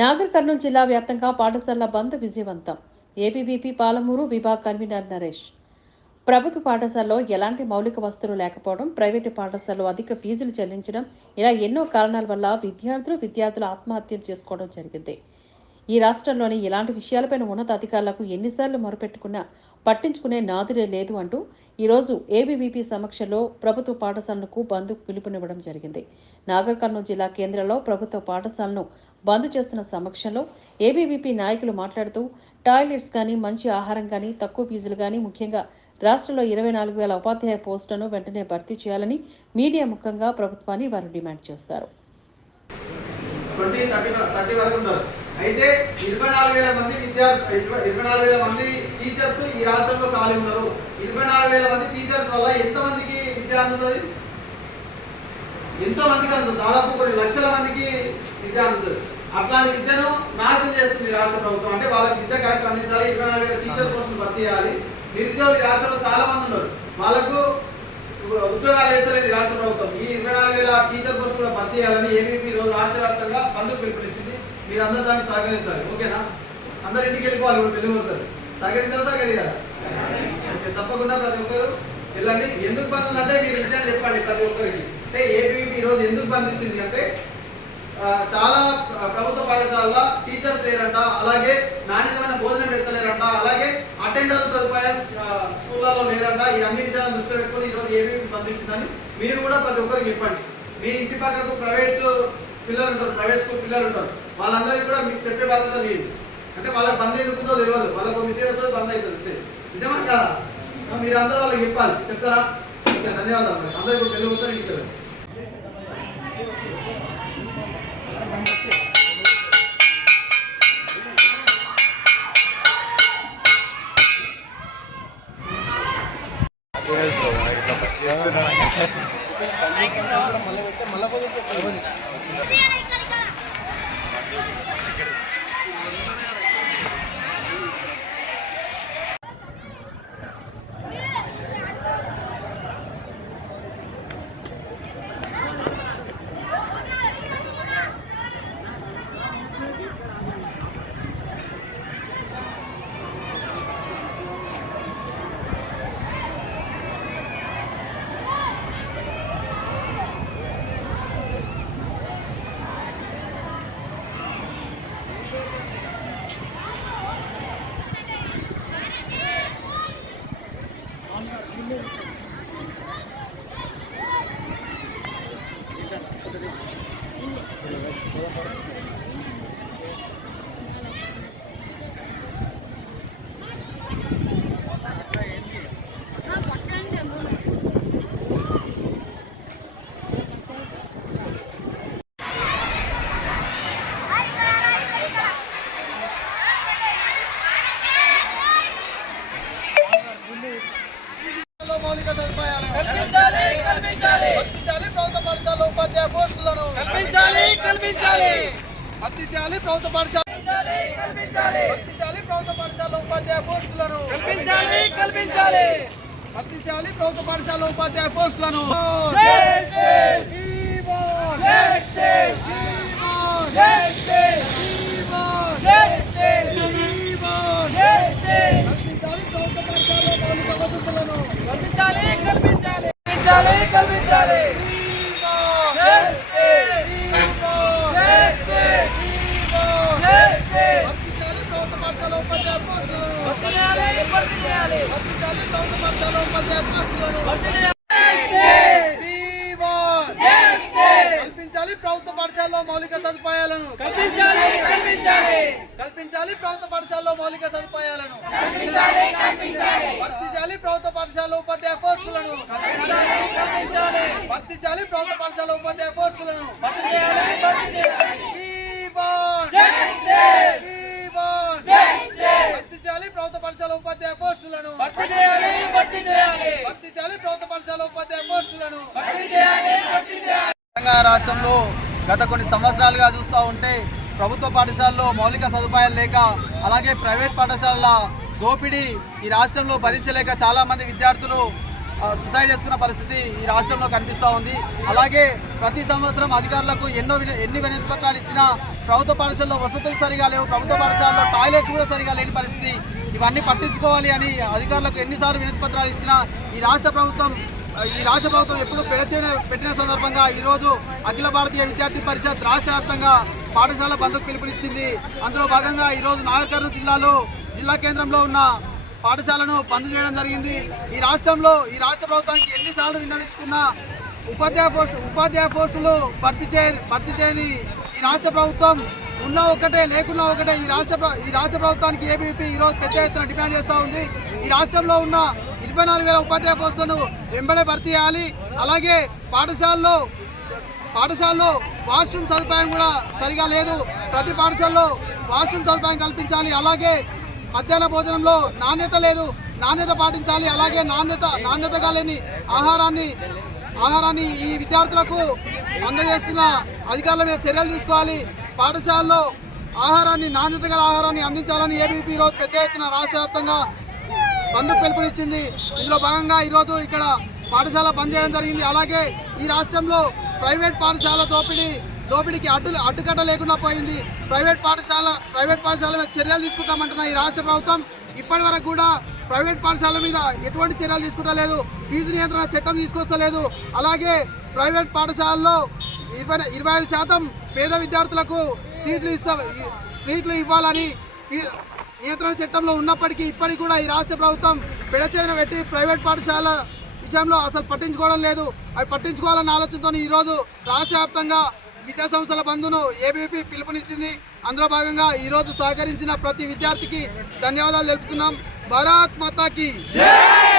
నాగర్ కర్నూలు జిల్లా వ్యాప్తంగా పాఠశాలల బంద్ విజయవంతం. ABVP Palamuru vibhag convener Naresh. ప్రభుత్వ పాఠశాలలో ఎలాంటి మౌలిక వసతులు లేకపోవడం, ప్రైవేటు పాఠశాలలో అధిక ఫీజులు చెల్లించడం, ఇలా ఎన్నో కారణాల వల్ల విద్యార్థులు ఆత్మహత్యలు చేసుకోవడం జరిగింది. ఈ రాష్ట్రంలోని ఇలాంటి విషయాలపైన ఉన్నతాధికారులకు ఎన్నిసార్లు మొరపెట్టుకున్నా పట్టించుకునే నాదుడే లేదు అంటూ ఈరోజు ఏబీవీపీ సమక్షంలో ప్రభుత్వ పాఠశాలకు బంద్ పిలుపునివ్వడం జరిగింది. నాగర్ కర్నూలు జిల్లా కేంద్రంలో ప్రభుత్వ పాఠశాలను బంద్ చేస్తున్న సమక్షంలో ఏబీవీపీ నాయకులు మాట్లాడుతూ టాయిలెట్స్ కానీ, మంచి ఆహారం కానీ, తక్కువ ఫీజులు కానీ, ముఖ్యంగా రాష్ట్రంలో 24,000 ఉపాధ్యాయ పోస్టులను వెంటనే భర్తీ చేయాలని మీడియా ముఖంగా ప్రభుత్వాన్ని వారు డిమాండ్ చేస్తారు. అయితే 24,000 మంది విద్యార్థులు 24,000 మంది టీచర్స్ ఈ రాష్ట్రంలో ఖాళీ ఉన్నారు. 24,000 మంది టీచర్స్ వల్ల ఎంతమందికి విద్య అందుతుంది? ఎంతో మందికి అందుతుంది. దాదాపు కొన్ని లక్షల మందికి విద్య అందుతుంది. అట్లాంటి విద్యను నాశనం చేస్తుంది రాష్ట్ర ప్రభుత్వం. అంటే వాళ్ళకి విద్య కరెక్ట్ అందించాలి. 24,000 టీచర్ పోస్టులు భర్తీ చేయాలి. నిరుద్యోగులు ఈ రాష్ట్రంలో చాలా మంది ఉన్నారు. వాళ్ళకు ఉద్యోగాలు వేస్తలేదు రాష్ట్ర ప్రభుత్వం. ఈ 24,000 టీచర్ పోస్టులు కూడా భర్తీ చేయాలని ఏబీవీపీ రోజు రాష్ట్ర వ్యాప్తంగా బంధుకు పిలుపునిచ్చింది. మీరు అందరూ దాన్ని సహకరించాలి. ఓకేనా? అందరు ఇంటికి వెళ్ళిపోవాలి. ఇప్పుడు వెలుగుతుంది. సహకరించారా? తప్పకుండా ప్రతి ఒక్కరు వెళ్ళండి. ఎందుకు బంద్ ఉందంటే మీరు విషయాలు చెప్పండి ప్రతి ఒక్కరికి. అంటే ఏబీవీపీ ఈరోజు ఎందుకు బంద్ ఇచ్చింది అంటే చాలా ప్రభుత్వ పాఠశాలలో టీచర్స్ లేరంట, అలాగే నాణ్యతమైన భోజనం పెడతలేరంట, అలాగే అటెండర్ సదుపాయం స్కూళ్ళలో లేదంట. ఈ అన్ని విషయాలను దృష్టిలో పెట్టుకుని ఈరోజు ఏబీవీపీ బంద్ ఇచ్చిందని మీరు కూడా ప్రతి ఒక్కరికి చెప్పండి. మీ ఇంటి పక్కకు ప్రైవేట్ పిల్లలు ఉంటారు, ప్రైవేట్ స్కూల్ పిల్లలు ఉంటారు. వాళ్ళందరికీ కూడా మీకు చెప్పే బాధ్యత లేదు. అంటే వాళ్ళకి బంద్ ఎందుకుందో తెలియదు. వాళ్ళకు మిసేజ్ వస్తుంది, బంద్ అవుతుంది. అంతే. నిజమా కదా? మీరందరూ వాళ్ళకి చెప్పాలి. చెప్తారా? ఓకే, ధన్యవాదాలు. అందరూ ఇప్పుడు వెళ్ళిపోతారు ఇంటికి. మౌలిక సదుపాయాలను కల్పించాలి. ప్రభుత్వ పాఠశాల ఉపాధ్యాయ పోస్టులను కల్పించాలి. భర్తీ చేయాలి. ప్రభుత్వ పాఠశాల ప్రభుత్వ పాఠశాల ఉపాధ్యాయ పోస్టులను కల్పించాలి. భర్తీ చేయాలి. ప్రభుత్వ పాఠశాల ఉపాధ్యాయ పోస్టులను కల్పించాలి. ప్రభుత్వ పాఠశాల ఉపాధ్యాయ పోస్టులను కల్పించాలి. ప్రభుత్వ పాఠశాలలో మౌలిక సదుపాయాలను కల్పించాలి. ప్రభుత్వ పాఠశాలలో మౌలిక సదుపాయాలను భర్తీ చేయాలి. ప్రభుత్వ పాఠశాల ఉపాధ్యాయ పోస్టులను భర్తీ చేయాలి. ప్రభుత్వ పాఠశాల ఉపాధ్యాయ పోస్టులను భర్తీ చేయాలి. ప్రభుత్వ పాఠశాల ఉపాధ్యాయ పోస్టులను భర్తీ చేయాలి. ప్రభుత్వ పాఠశాల ఉపాధ్యాయ పోస్టులను తెలంగాణ రాష్ట్రంలో గత కొన్ని సంవత్సరాలుగా చూస్తూ ఉంటే ప్రభుత్వ పాఠశాలలో మౌలిక సదుపాయాలు లేక, అలాగే ప్రైవేట్ పాఠశాలల దోపిడీ ఈ రాష్ట్రంలో భరించలేక చాలామంది విద్యార్థులు సుసైడ్ చేసుకున్న పరిస్థితి ఈ రాష్ట్రంలో కనిపిస్తూ ఉంది. అలాగే ప్రతి సంవత్సరం అధికారులకు ఎన్ని వినతి పత్రాలు ఇచ్చినా ప్రభుత్వ పాఠశాలలో వసతులు సరిగా లేవు, ప్రభుత్వ పాఠశాలలో టాయిలెట్స్ కూడా సరిగా లేని పరిస్థితి. ఇవన్నీ పట్టించుకోవాలి అని అధికారులకు ఎన్నిసార్లు వినతి పత్రాలు ఇచ్చినా ఈ రాష్ట్ర ప్రభుత్వం ఎప్పుడు పెట్టిన సందర్భంగా ఈరోజు అఖిల భారతీయ విద్యార్థి పరిషత్ రాష్ట్ర వ్యాప్తంగా పాఠశాల బంద్కు పిలుపునిచ్చింది. అందులో భాగంగా ఈరోజు నాగర్ కర్నూలు జిల్లా కేంద్రంలో ఉన్న పాఠశాలను బంద్ చేయడం జరిగింది. ఈ రాష్ట్ర ప్రభుత్వానికి ఎన్నిసార్లు విన్నవించుకున్నా ఉపాధ్యాయ పోస్టులు భర్తీ చేయని ఈ రాష్ట్ర ప్రభుత్వం ఉన్నా ఒకటే లేకున్నా ఒకటే ఈ రాష్ట్ర ప్రభుత్వానికి ఏబీవీపీ ఈరోజు పెద్ద ఎత్తున డిమాండ్ చేస్తూ ఉంది. ఈ రాష్ట్రంలో ఉన్న 24,000 ఉపాధ్యాయ పోస్టులను వెంబడే భర్తీ చేయాలి. అలాగే పాఠశాలలో వాష్రూమ్ సదుపాయం కూడా సరిగా లేదు, ప్రతి పాఠశాలలో వాష్రూమ్ సదుపాయం కల్పించాలి. అలాగే మధ్యాహ్న భోజనంలో నాణ్యత లేదు, నాణ్యత పాటించాలి. అలాగే నాణ్యతగా లేని ఆహారాన్ని ఈ విద్యార్థులకు అందజేస్తున్న అధికారుల మీద చర్యలు తీసుకోవాలి. పాఠశాలలో నాణ్యత గల ఆహారాన్ని అందించాలని ఏబీవీపీ ఈరోజు పెద్ద ఎత్తున రాష్ట్ర వ్యాప్తంగా బంద్కు పిలుపునిచ్చింది. ఇందులో భాగంగా ఈరోజు ఇక్కడ పాఠశాల బంద్ చేయడం జరిగింది. అలాగే ఈ రాష్ట్రంలో ప్రైవేట్ పాఠశాల దోపిడీకి అడ్డుకట్ట లేకుండా పోయింది. ప్రైవేట్ పాఠశాల మీద చర్యలు తీసుకుంటామంటున్న ఈ రాష్ట్ర ప్రభుత్వం ఇప్పటి వరకు కూడా ప్రైవేట్ పాఠశాల మీద ఎటువంటి చర్యలు తీసుకుంటలేదు, ఫీజు నియంత్రణ చట్టం తీసుకొస్తలేదు. అలాగే ప్రైవేట్ పాఠశాలలో 25% పేద విద్యార్థులకు సీట్లు ఇవ్వాలని నియంత్రణ చట్టంలో ఉన్నప్పటికీ ఇప్పటికి కూడా ఈ రాష్ట్ర ప్రభుత్వం పెడచేన పెట్టి ప్రైవేట్ పాఠశాల విషయంలో అసలు పట్టించుకోవడం లేదు. అవి పట్టించుకోవాలన్న ఆలోచనతో ఈరోజు రాష్ట్ర వ్యాప్తంగా విద్యాసంస్థల బంద్ను ఏబీవీపీ పిలుపునిచ్చింది. అందులో భాగంగా ఈరోజు సహకరించిన ప్రతి విద్యార్థికి ధన్యవాదాలు తెలుపుతున్నాం. భారత్ మాతాకి జై.